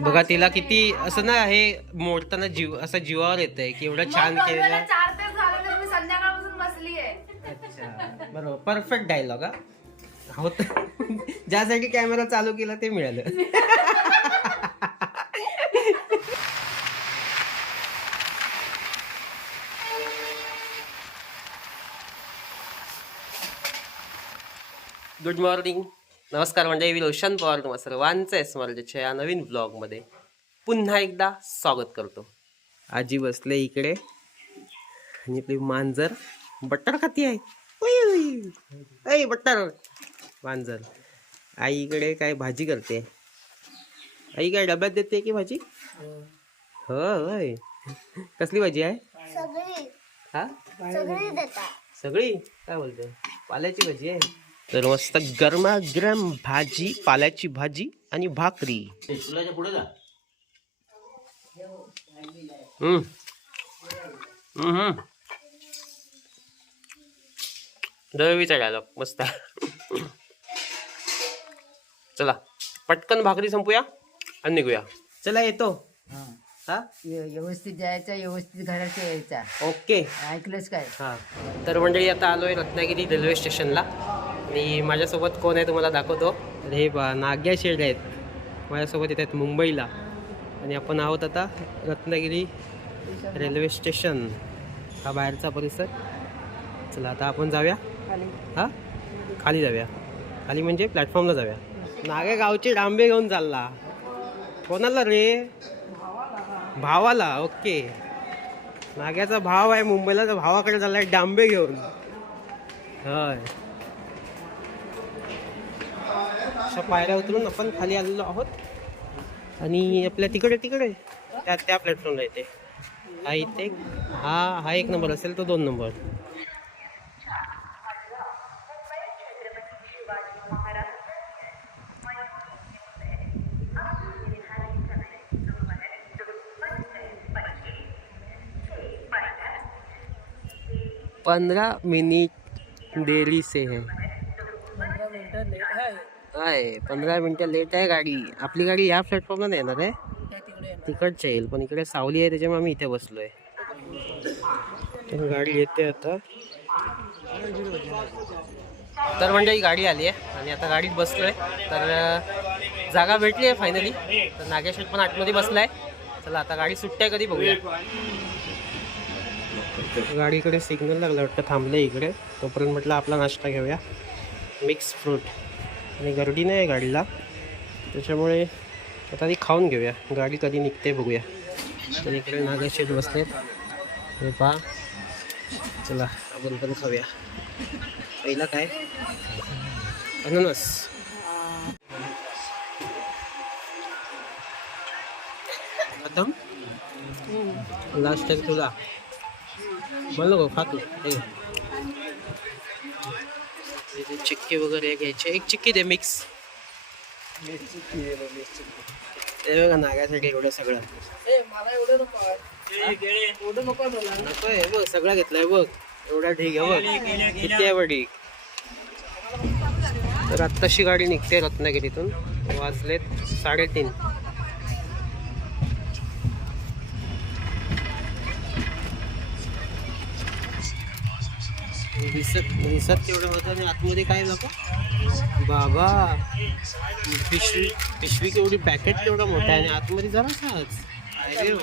बघा तिला किती असं ना हे मोडताना जीव असं जीवावर येतंय की एवढं छान केलेलं. गरजेला चार तास झाले तर मी संध्याकाळपासून बसली आहे अच्छा बरोबर. परफेक्ट डायलॉग हा. होत. ज्यासाठी कॅमेरा चालू केला ते मिळालं. गुड मॉर्निंग नमस्कार म्हणजे मी रोशन पवार तुम्हा सर्वांचं एस्मॉलच्या या नवीन ब्लॉगमध्ये पुन्हा एकदा स्वागत करतो. आजी बसले इकडे. आणि आपली मांजर बट्टर खाती आहे. ऐ बट्टर. मांजर. आईकडे काय भाजी करते? आई काय डब्यात देते की भाजी? हो होय. कसली भाजी आहे? सगळी. हा? सगळी? काय बोलते? पाल्याची भाजी आहे. तर मस्त गरमागरम भाजी पाल्याची भाजी आणि भाकरी. हम्म. हम्म. दळवीचा डायलॉग मस्त. चला पटकन भाकरी संपूया आणि निघूया. चला येतो. हा. व्य- व्यवस्थित जायचा व्यवस्थित घराच्या यायचा. ओके. ऐकलंच काय? हा. तर मंडळी आता आलोय रत्नागिरी रेल्वे स्टेशनला आणि माझ्यासोबत कोण आहे तुम्हाला दाखवतो. तर हे बा नाग्या शेड आहेत. माझ्यासोबत येत आहेत मुंबईला. आणि आपण आहोत आता रत्नागिरी रेल्वे स्टेशन. हा बाहेरचा परिसर. चला आता आपण जाऊया. हा? खाली जाऊया. खाली म्हणजे प्लॅटफॉर्मला जाऊया. नागे गावचे डांबे घेऊन चालला. कोणाला रे? भावाला ओके. नाग्याचा भाव आहे मुंबईला तर भावाकडे चाललाय डांबे घेऊन. होय. अशा पायऱ्या उतरून आपण खाली आलेलो आहोत. आणि आपल्या तिकडे तिकडे. त्या त्या प्लॅटफॉर्मला येते हा इथे हा हा एक नंबर असेल तो दोन नंबर पंधरा मिनिट देरी से है। काय पंधरा मिनिटं लेट आहे गाडी. आपली गाडी या प्लॅटफॉर्मला येणार आहे. तिकडच्या येईल पण इकडे सावली आहे त्याच्यामुळे आम्ही इथे बसलोय. तर गाडी येते आता. तर म्हणजे ही गाडी आली आहे. आणि आता गाडीत बसलोय. तर जागा भेटली आहे फायनली तर नागेश्वर पण आतमध्ये बसलाय. चला आता गाडी सुट्ट्या कधी बघूया. गाडीकडे सिग्नल लागला वाटतं थांबले इकडे. तोपर्यंत म्हटलं आपला नाश्ता घेऊया. मिक्स फ्रूट आणि गर्दी नाही आहे गाडीला. त्याच्यामुळे आता ती खाऊन घेऊया. गाडी कधी निघते बघूया. तर इकडे नागेशेट बसलेत. हे पहा. चला आपण पण खाऊया. पहिला काय? अननस. लास्ट टाइम तुला. बोल नको खा तू. हे घे. इथे चिक्की वगैरे घ्यायचे. एक चिक्की दे मिक्स ते बघा नागासाठी एवढं सगळं. नको आहे. बघ सगळं घेतलंय बघ. एवढा ढीग आहे बघ. किती आहे बघ ढीग? तर आत्ताशी गाडी निघते रत्नागिरीतून. वाजलेत साडेतीन. दिसत दिसत तेवढं होतं आणि आतमध्ये काय नको? बाबा पिशवी पिशवी केवढी पॅकेट केवढं मोठं आहे आणि आतमध्ये जरासाच. अरे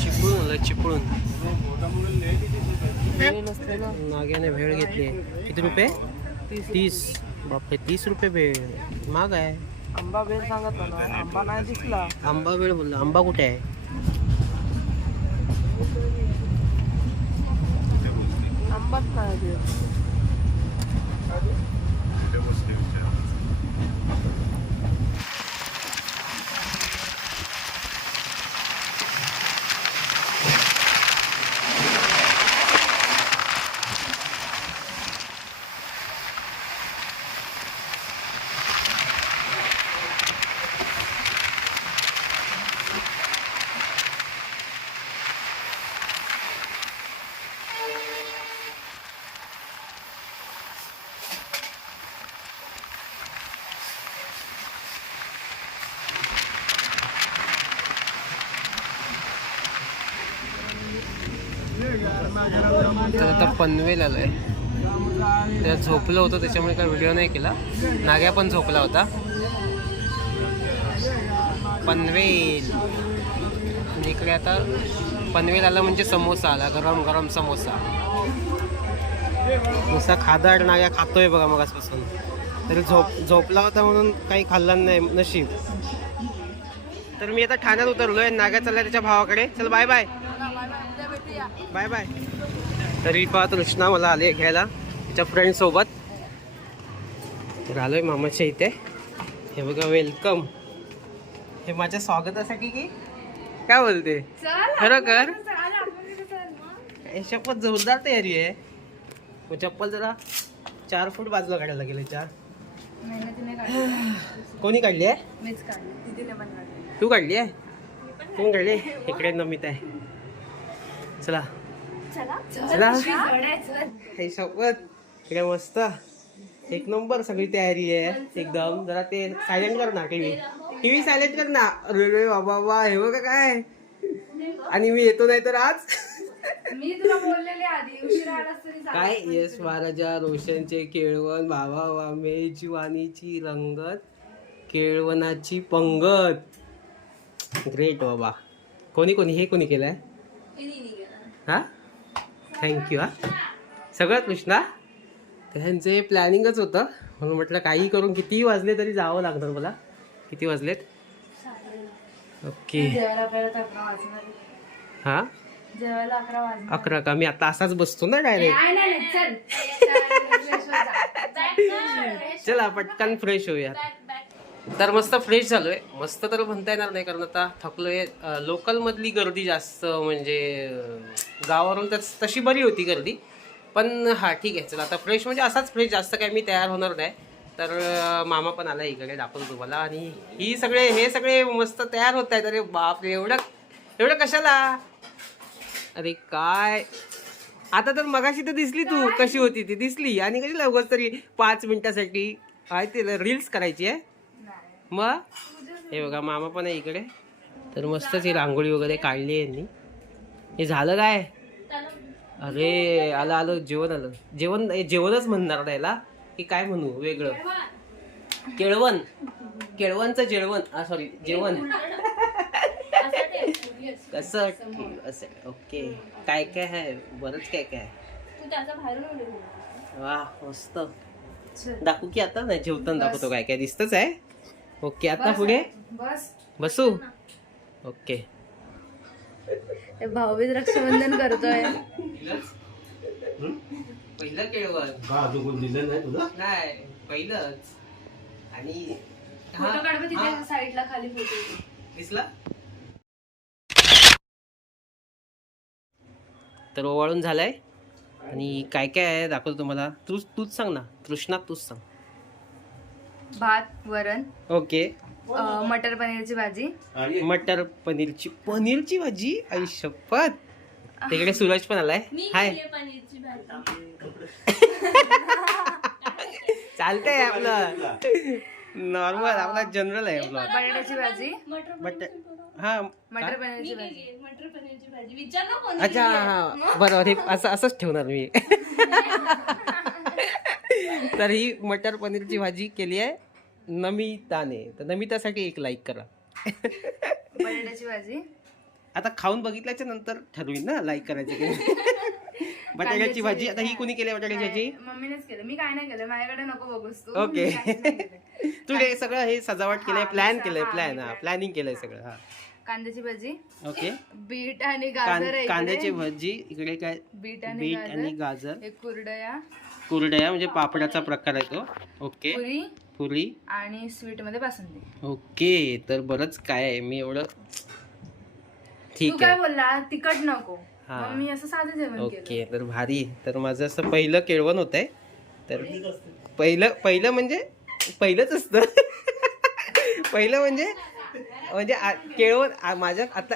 चिपळून आलं चिपळून नाग्याने भेळ घेतली किती रुपये? तीस. बापरे तीस रुपये भेळ. महाग आहे. आंबा बेल सांगत ना आंबा नाही दिसला. आंबा वेळ बोलला. आंबा कुठे आहे? आंबाच नाही पनवेल आलो आहे त्या झोपलं होतं त्याच्यामुळे काय व्हिडिओ नाही केला. नाग्या पण झोपला होता. पनवेल. म्हणजे इकडे आता पनवेल आला म्हणजे समोसा आला गरम गरम समोसा. नुसता खादाड नाग्या खातोय बघा मगासपासून. तरी झोप झोपला होता म्हणून काही खाल्लं नाही नशीब. तर मी आता ठाण्यात उतरलोय नाग्या चालल्या त्याच्या भावाकडे. चल बाय बाय बाय बाय तरी पहा कृष्णा मला आले घ्यायला तिच्या फ्रेंड सोबत. तर आलोय मामाच्या इथे. हे बघा वेलकम हे माझ्या स्वागतासाठी की? काय बोलते? खरं कर. शपथ जोरदार तयारी आहे. मग चप्पल जरा चार फूट बाजूला काढायला गेले चार कोणी काढली आहे? तू काढली आहे? कोण काढली. इकडे नमित आहे. चला. चला. हे शपथ. इकडे मस्त. एक नंबर सगळी तयारी आहे. एकदम. जरा ते सायलेंट कर ना टीव्ही टीव्ही सायलेंट कर ना. अरे रे बाबा वा हे बघा काय. आणि मी येतो नाही तर आज. काय? यश महाराजा. रोशनचे केळवण बाबा वामेची वाणीची रंगत केळवणाची पंगत. ग्रेट बाबा. कोणी कोणी? हे कोणी केलंय. हा? थँक्यू हा. सगळं कृष्णा? त्यांचं हे प्लॅनिंगच होतं. म्हणून म्हटलं काही करून कितीही वाजले तरी जावं लागणार मला. किती वाजलेत? ओके तर हा? अकरा का? मी आता असाच बसतो ना डायरेक्ट. चला. पटकन फ्रेश होऊया तर मस्त फ्रेश झालोय. मस्त तर म्हणता येणार नाही कारण आता थकलोय. आहे लोकलमधली गर्दी जास्त म्हणजे गावावरून तस- तशी बरी होती गर्दी. पण हा ठीक आहे. चला आता फ्रेश म्हणजे असाच फ्रेश जास्त काय मी तयार होणार नाही. तर मामा पण आला इकडे दाखवतो तुम्हाला. आणि ही सगळे हे सगळे मस्त तयार होत आहेत. अरे बापरे एवढं एवढं कशाला? अरे काय? आता तर मगाशी तर दिसली तू कशी होती ती? दिसली. आणि कशी लवकर तरी पाच मिनिटासाठी काय ते रील्स करायची आहे? मग हे बघा मामा पण आहे इकडे. तर मस्तच ही रांगोळी वगैरे काढली आहे यांनी. हे झालं काय? अरे आलं आलं जेवण आलं. जेवण जेवणच म्हणणार ना याला. की काय म्हणू वेगळं. केळवण. केळवणचं जेवण सॉरी जेवण. कसं? असं ओके. काय काय आहे? बरंच काय काय आहे? वा मस्त. दाखवू की आता? नाही जेवताना दाखवतो. काय काय दिसतच आहे? ओके आता पुढे? बस. बसू? ओके. भाऊबीज रक्षाबंधन करतोय. पहिलं केळवण. का अजून कोण दिलं नाही तुला? नाही पहिलंच. आणि हा, फोटो काढ बघ हा, तिथे साईडला खाली फोटो. दिसला? तर ओवाळून झालाय. आणि काय काय आहे दाखवतो तुम्हाला. तूच तूच सांग ना. तृष्णा तूच सांग. भात वरण ओके. अं, मटर पनीरची भाजी. मटर पनीरची पनीरची भाजी? आई शपथ. तिकडे सूरज पण आलाय. हाय. चालतंय आपलं. नॉर्मल आपला जनरल आहे आपला. बटाट्याची भाजी. बट हा मटर का? पनीरची भाजी. अच्छा हा. बरोबर हे असं असंच ठेवणार मी. तर ही मटर पनीरची भाजी केली आहे नमिताने. तर नमितासाठी एक लाईक करा. बटाट्याची भाजी. आता खाऊन बघितल्याच्या नंतर ठरवीन ना लाईक करायची की. बटाट्याची भाजी आता ही कोणी केली बटाट्याची भाजी? मम्मीनेच केलं. मी काय नाही केलं माझ्याकडे नको बघूस तू. ओके. मी काहीच नाही केलं. तू हे सगळं हे सजावट केलंय हा, प्लॅन केलंय हा, प्लॅन हा plan प्लॅनिंग केलंय सगळं हा. कांद्याची भाजी ओके. बीट आणि गाजर आहे कांद्याची इकडे. भाजी इकडे काय? बीट आणि बीट आणि गाजर. गाजर एक कुरडया. कुरडया म्हणजे पापडाचा प्रकार आहे तो. ओके. पुरी. पुरी. आणि स्वीटमध्ये बासुंदी. ओके तर बरंच काय आहे. मी एवढं तू ठीक काय आहे. बोलला? तिखट नको. हा. मग मी असं साधं जेवण केलं. ओके तर भारी. तर माझं असं पहिलं केळवण होत आहे तर पहिलं पहिलं म्हणजे पहिलंच असतं. पहिलं म्हणजे म्हणजे केळवण आ- माझ्या आता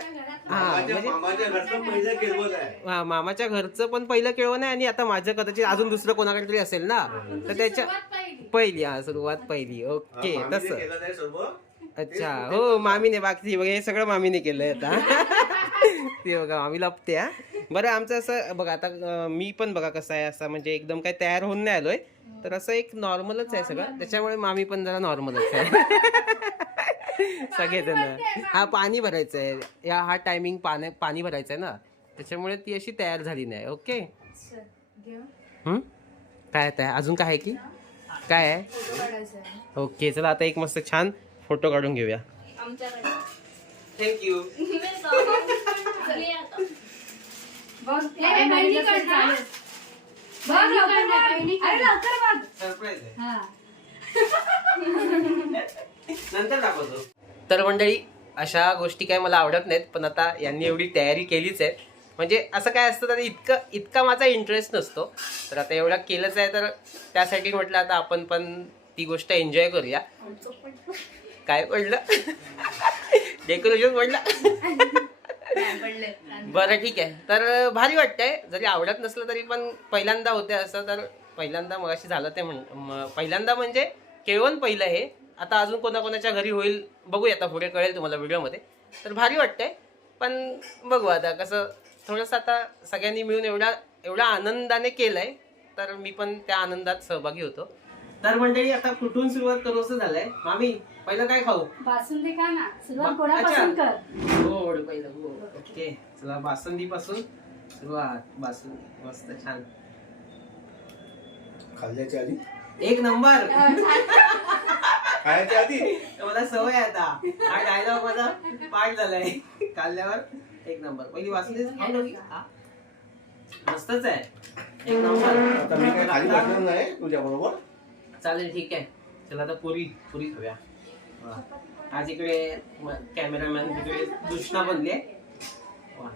हा मामाच्या म्हणजे मामाच्या घरचं पहिलं केळवण आहे. हा मामाच्या घरचं पण पहिलं केळवण आहे आणि आता माझं कदाचित अजून दुसरं कोणाकडे तरी असेल ना. तर त्याच्या पहिली. हा सुरुवात पहिली. ओके तसं. अच्छा हो मामीने बाकी बघा हे सगळं मामीने केलंय आता. ते बघा आम्ही लपते हा. बरं आमचं असं बघा आता मी पण बघा कसं आहे असं म्हणजे एकदम काय तयार होऊन नाही आलोय. तर असं एक नॉर्मलच आहे सगळं. त्याच्यामुळे मामी पण जरा नॉर्मलच आहे. सगळेजण. हा पाणी. भरायचं आहे या हा टायमिंग पाणी पाणी भरायचं आहे ना. त्याच्यामुळे ती अशी तयार झाली नाही ओके हम्म? काय आता आहे? अजून काय आहे की? काय आहे? ओके चला आता एक मस्त छान फोटो काढून घेऊया. थँक्यू सरप्राईज आहे. हा. नंतर दाखवतो. तर मंडळी अशा गोष्टी काय मला आवडत नाहीत पण आता यांनी एवढी तयारी केलीच आहे. म्हणजे असं काय असतं तर इतकं इतका माझा इंटरेस्ट नसतो. तर आता एवढा केलंच आहे तर त्यासाठी म्हटलं आता आपण पण ती गोष्ट एन्जॉय करूया. काय पडलं? डेकोरेशन पडलं? बरं ठीक आहे. तर भारी वाटतंय. जरी आवडत नसलं तरी पण पहिल्यांदा होते असं तर पहिल्यांदा मगाशी झालं ते म्हण पहिल्यांदा म्हणजे केळवण पहिलं हे. आता अजून कोणाकोणाच्या घरी होईल बघूया आता पुढे कळेल तुम्हाला व्हिडिओमध्ये. तर भारी वाटतंय पण बघू आता कसं थोडंसं आता सगळ्यांनी मिळून एवढा एवढा आनंदाने केलंय तर मी पण त्या आनंदात सहभागी होतो. तर मंडळी आता कुठून सुरुवात करू असं झालंय? मामी पहिलं काय खाऊ? बासुंदी खा ना. सुरुवात अच्छा. कर. गोड पहिलं गोड. ओके चला बासुंदी पासून सुरुवात. बासुंदी मस्त छान. खाल्ल्याच्या आधी? एक नंबर. खायच्या आधी. मला सवय आहे आता. हा डायलॉग माझा पाठ झालाय. काढल्यावर एक नंबर पहिली. हा. मस्तच आहे. एक नंबर आता मी काय खाली बसणार नाही तुझ्या बरोबर? चालेल ठीक आहे. चला आता पुरी पुरी खाऊया. वा. आज इकडे कॅमेरामॅन तिकडे दुष्णा बनली. वा.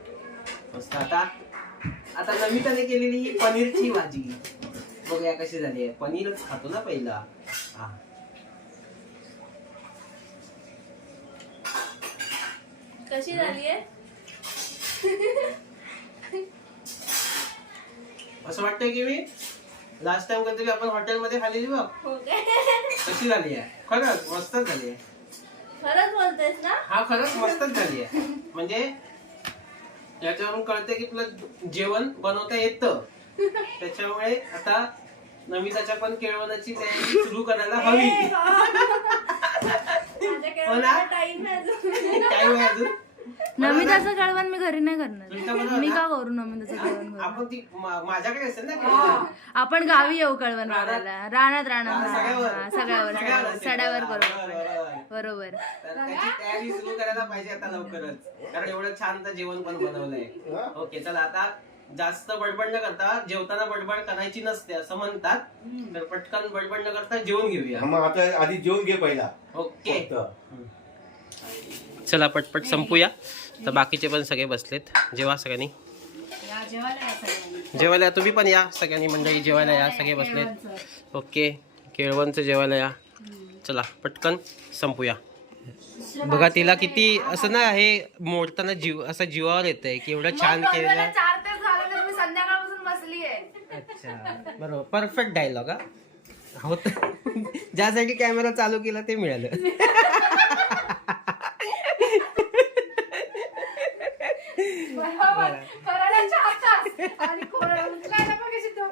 मस्त. आता आता नमिताने केलेली ही पनीरची भाजी. बघूया कशी झाली आहे. पनीरच खातो ना पहिला. हा. कशी झाली आहे असं वाटतंय की मी लास्ट टाइम कधीतरी आपण हॉटेलमध्ये खाल्लेली बघ. हो कशी झाली आहे खरंच मस्तच झाली आहे खरंच बोलतेस ना? हा खरंच मस्तच झाली आहे म्हणजे याच्यावरून कळते की तुला जेवण बनवता येतं. त्याच्यामुळे आता नमिताच्या पण केळवणाची तयारी सुरू करायला हवी. हो? टाइम काय वेळ अजून. नमिताचं कळवण मी घरी नाही करणार मी? का करू नमिताचं कळवण घरी? आपण ती मा- माझ्याकडे असेल ना केळवण. आपण गावी येऊ कळवण रानात? करायला रानात रानात हा, हा, सगळ्यावर. सगळ्यावर सगळ्यावर असेल. सड्यावर बरोबर, करू बरोबर. बरोबर तर त्याची तयारी सुरू करायला पाहिजे आता लवकरच कारण एवढं छान तर जेवण पण बनवलंय ओके चला आता जास्त बडबड न करता जेवताना बडबड करायची नसते असं म्हणतात तर पटकन बडबड न करता जेवून घेऊया मग आता आधी जेवून घे पहिला ओके फक्त. चला पटपट संपूया. तर बाकीचे पण सगळे बसलेत. जेवा सगळ्यांनी. जेवायला तुम्ही पण या. सगळ्यांनी मंडळी जेवायला या सगळे बसलेत. ओके केळवणचं जेवायला या. चला पटकन संपूया. बघा तिला किती असं ना हे मोडताना जीव असं जीवावर येतंय की एवढं छान केलेलं. आहे अच्छा बरोबर. परफेक्ट डायलॉग हा. होत. ज्यासाठी कॅमेरा चालू केला ते मिळालं करायला चार तास आणि कोण- उचलायला पण कशी तो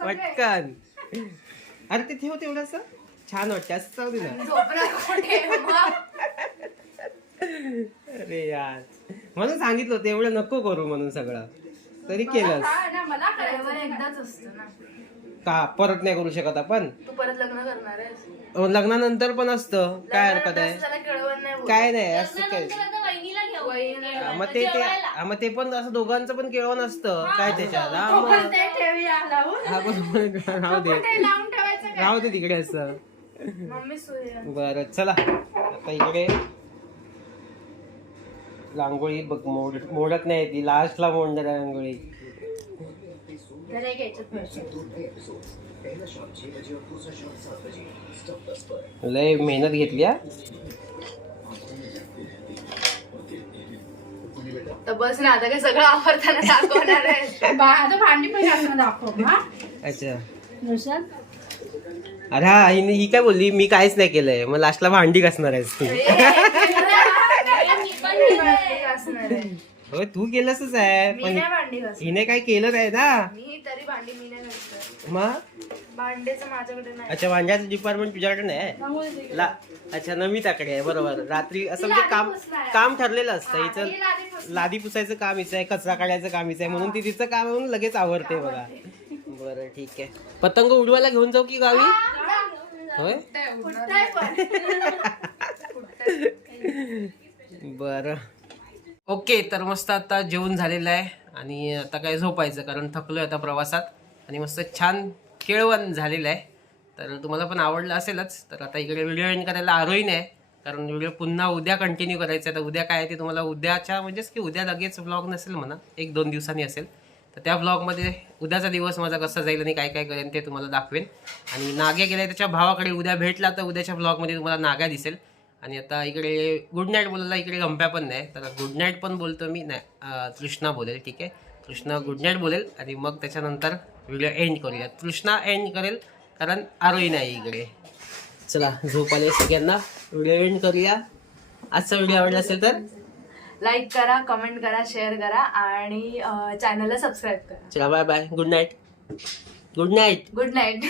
पटकन. अरे ते ठेव तेवढंच छान वाटतं असं चालू दे ना. झोपणार कुठे? मग. अरे यार. म्हणून सांगितलं होतं एवढं नको करू म्हणून सगळं. तरी केलंस. हा ना, मला कळवण करायचं एकदाच असतं ना. का? परत नाही करू शकत आपण? तू परत लग्न करणार आहेस. अहो, लग्नानंतर पण असतं. काय हरकत आहे. काय नाही असं काय लग्नानंतर आता वहिनीला घेऊ. हा, मग ते ते हा, मग ते पण असं दोघांचं पण केळवण असतं काय त्याच्यात? हा, मग-. हा, पण राहू दे? राहू दे तिकडे असं. मम्मी सूर्य बर चला. आता इकडे रांगोळी बघ मोड मोडत नाही ती. लास्टला मोडणार आहे रांगोळी. लय मेहनत घेतली हा? तर बस ना आता काय सगळं आवडताना दाखवणार आहे. बा- आता भांडी पण दाखव हा? अच्छा. नुसार अरे हा हिने ही काय बोलली? मी काहीच नाही केलंय. मग लास्टला भांडी घासणार आहेस तू. आहे. होय तू केलंसच आहे. मी पण नाही भांडी घासत हिने काय केलं नाही ना? मी तरी भांडी मी नाही मग? भांडेचं माझ्याकडे नाही. अच्छा वांग्याचं डिपार्टमेंट तुझ्याकडे नाही आहे? ला अच्छा नमिताकडे आहे बरोबर. रात्री असं म्हणजे काम काम ठरलेलं असतं हिचं लादी पुसायचं काम हिचं आहे कचरा काढायचं काम हिचं आहे म्हणून ती तिचं काम म्हणून लगेच आवडते बघा. बरं ठीक आहे. पतंग उडवायला घेऊन जाऊ की गावी? होय? बरं. ओके तर मस्त आता जेवण झालेलं आहे आणि आता काय झोपायचं कारण थकलोय आता प्रवासात. आणि मस्त छान केळवण झालेलं आहे. तर तुम्हाला पण आवडलं असेलच. तर आता इकडे व्हिडिओ एंड करायला आरोही नाही. कारण व्हिडिओ पुन्हा उद्या कंटिन्यू करायचं आहे. तर उद्या काय आहे ते तुम्हाला उद्याच्या म्हणजेच की उद्या लगेच व्लॉग नसेल म्हणा. एक दोन दिवसांनी असेल. तर त्या व्लॉगमध्ये उद्याचा दिवस माझा कसा जाईल आणि काय काय करेन ते तुम्हाला दाखवेन. आणि नाग्या गेल्या त्याच्या भावाकडे उद्या भेटला तर उद्याच्या व्लॉगमध्ये तुम्हाला नाग्या दिसेल. आणि आता इकडे गुड नाईट बोलायला इकडे गंप्या पण नाही. तर गुड नाईट पण बोलतो मी. नाही कृष्णा बोलेल. ठीक आहे. कृष्णा गुड नाईट बोलेल. आणि मग त्याच्यानंतर व्हिडिओ एंड करूया तृष्णा एंड करेल कारण आरोही नाही इकडे. चला झोप आले सगळ्यांना. व्हिडिओ एंड करूया. आजचा व्हिडिओ आवडला असेल तर? लाईक करा कमेंट करा शेअर करा आणि चॅनलला सबस्क्राईब करा. चला bye bye good night good night good night